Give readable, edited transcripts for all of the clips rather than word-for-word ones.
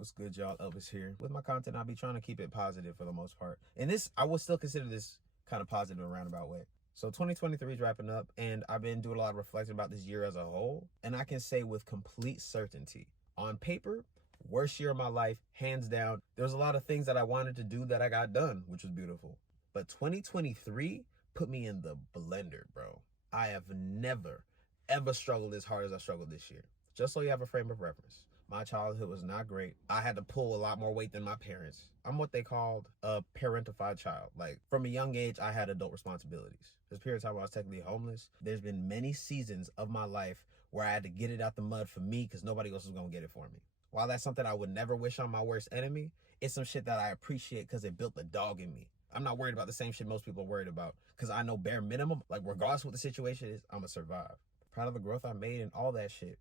What's good, y'all? Elvis here. With my content, I'll be trying to keep it positive for the most part. And this, I would still consider this kind of positive in a roundabout way. So 2023 is wrapping up, and I've been doing a lot of reflecting about this year as a whole. And I can say with complete certainty, on paper, worst year of my life, hands down. There's a lot of things that I wanted to do that I got done, which was beautiful. But 2023 put me in the blender, bro. I have never, ever struggled as hard as I struggled this year. Just so you have a frame of reference. My childhood was not great. I had to pull a lot more weight than my parents. I'm what they called a parentified child. Like, from a young age, I had adult responsibilities. There's a period of time where I was technically homeless. There's been many seasons of my life where I had to get it out the mud for me because nobody else was going to get it for me. While that's something I would never wish on my worst enemy, it's some shit that I appreciate because it built the dog in me. I'm not worried about the same shit most people are worried about because I know bare minimum, like regardless of what the situation is, I'm going to survive. Proud of the growth I made and all that shit.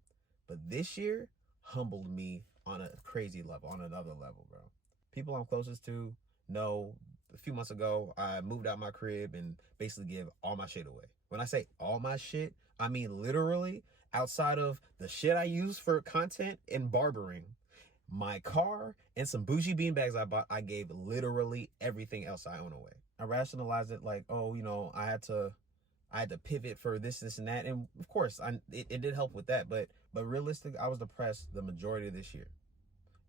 But this year humbled me on a crazy level, on another level, bro. People I'm closest to know a few months ago, I moved out my crib and basically give all my shit away. When I say all my shit, I mean literally outside of the shit I use for content and barbering, my car and some bougie beanbags I bought, I gave literally everything else I own away. I rationalized it like, oh, you know, I had to pivot for this and that. And of course, it did help with that. But realistically, I was depressed the majority of this year.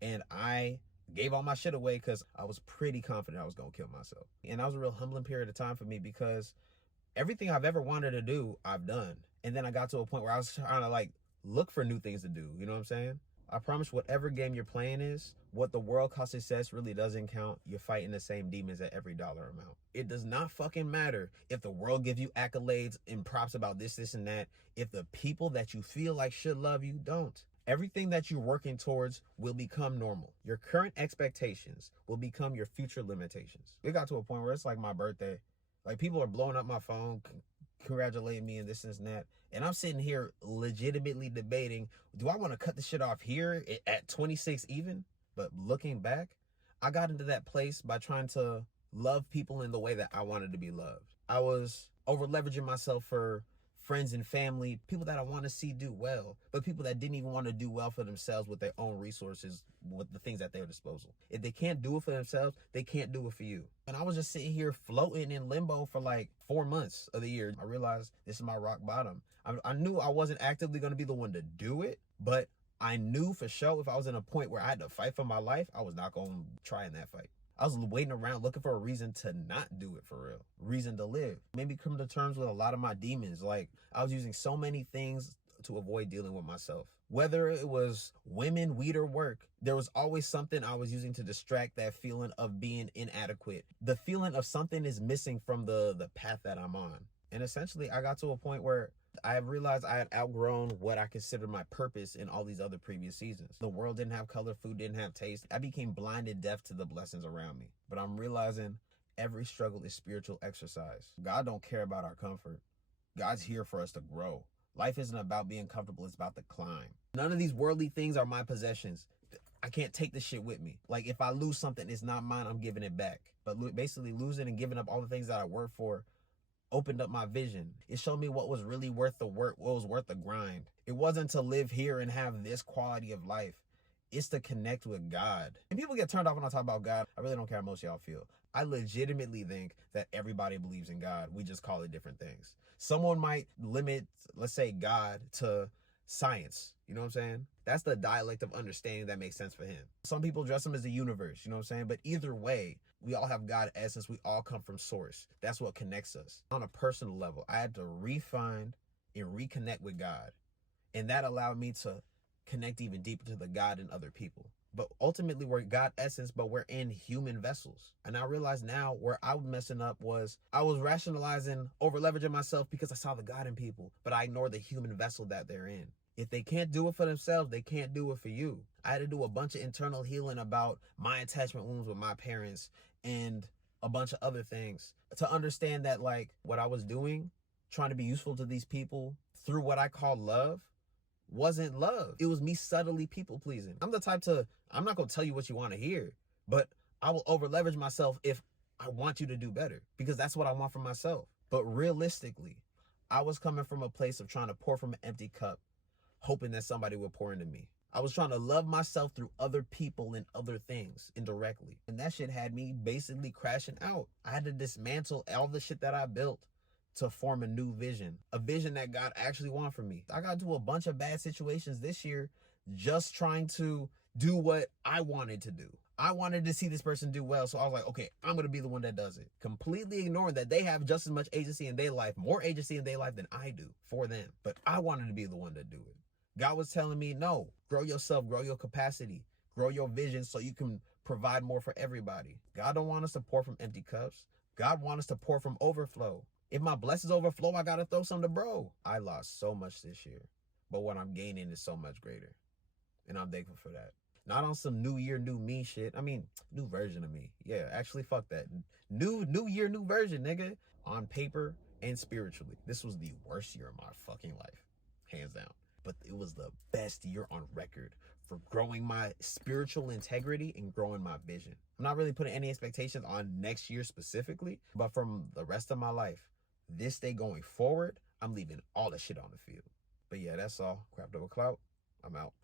And I gave all my shit away because I was pretty confident I was going to kill myself. And that was a real humbling period of time for me because everything I've ever wanted to do, I've done. And then I got to a point where I was trying to like look for new things to do. You know what I'm saying? I promise whatever game you're playing is, what the world calls success really doesn't count. You're fighting the same demons at every dollar amount. It does not fucking matter if the world gives you accolades and props about this, and that. If the people that you feel like should love you don't. Everything that you're working towards will become normal. Your current expectations will become your future limitations. It got to a point where it's like my birthday. Like people are blowing up my phone, congratulating me and this and that. And I'm sitting here legitimately debating, do I want to cut the shit off here at 26 even? But looking back, I got into that place by trying to love people in the way that I wanted to be loved. I was over leveraging myself for friends and family, people that I want to see do well, but people that didn't even want to do well for themselves with their own resources, with the things at their disposal. If they can't do it for themselves, they can't do it for you. And I was just sitting here floating in limbo for like 4 months of the year. I realized this is my rock bottom. I knew I wasn't actively going to be the one to do it, but I knew for sure if I was in a point where I had to fight for my life, I was not going to try in that fight. I was waiting around looking for a reason to not do it for real. Reason to live. Maybe come to terms with a lot of my demons. Like I was using so many things to avoid dealing with myself. Whether it was women, weed, or work, there was always something I was using to distract that feeling of being inadequate. The feeling of something is missing from the path that I'm on. And essentially I got to a point where I realized I had outgrown what I considered my purpose in all these other previous seasons. The world didn't have color, food didn't have taste. I became blind and deaf to the blessings around me. But I'm realizing every struggle is spiritual exercise. God don't care about our comfort. God's here for us to grow. Life isn't about being comfortable, it's about the climb. None of these worldly things are my possessions. I can't take this shit with me. Like if I lose something, it's not mine, I'm giving it back. But basically losing and giving up all the things that I work for opened up my vision. It showed me what was really worth the work, what was worth the grind. It wasn't to live here and have this quality of life. It's to connect with God. And people get turned off when I talk about God. I really don't care how most of y'all feel. I legitimately think that everybody believes in God. We just call it different things. Someone might limit, let's say, God to science. You know what I'm saying? That's the dialect of understanding that makes sense for him. Some people dress him as the universe, you know what I'm saying? But either way, we all have God essence. We all come from source. That's what connects us. On a personal level, I had to refine and reconnect with God. And that allowed me to connect even deeper to the God in other people. But ultimately we're God essence, but we're in human vessels. And I realize now where I was messing up was I was rationalizing, over leveraging myself because I saw the God in people, but I ignored the human vessel that they're in. If they can't do it for themselves, they can't do it for you. I had to do a bunch of internal healing about my attachment wounds with my parents and a bunch of other things to understand that like what I was doing, trying to be useful to these people through what I call love, wasn't love. It was me subtly people pleasing. I'm the type I'm not going to tell you what you want to hear, but I will over leverage myself if I want you to do better because that's what I want for myself. But realistically, I was coming from a place of trying to pour from an empty cup, hoping that somebody would pour into me. I was trying to love myself through other people and other things indirectly. And that shit had me basically crashing out. I had to dismantle all the shit that I built to form a new vision, a vision that God actually wanted for me. I got into a bunch of bad situations this year just trying to do what I wanted to do. I wanted to see this person do well, so I was like, okay, I'm going to be the one that does it. Completely ignoring that they have just as much agency in their life, more agency in their life than I do for them. But I wanted to be the one to do it. God was telling me, no, grow yourself, grow your capacity, grow your vision so you can provide more for everybody. God don't want us to pour from empty cups. God wants us to pour from overflow. If my blessings overflow, I got to throw some to bro. I lost so much this year, but what I'm gaining is so much greater. And I'm thankful for that. Not on some new year, new me shit. I mean, new version of me. Yeah, actually, fuck that. New year, new version, nigga. On paper and spiritually. This was the worst year of my fucking life. Hands down. But it was the best year on record for growing my spiritual integrity and growing my vision. I'm not really putting any expectations on next year specifically, but from the rest of my life, this day going forward, I'm leaving all the shit on the field. But yeah, that's all. Crapped over clout. I'm out.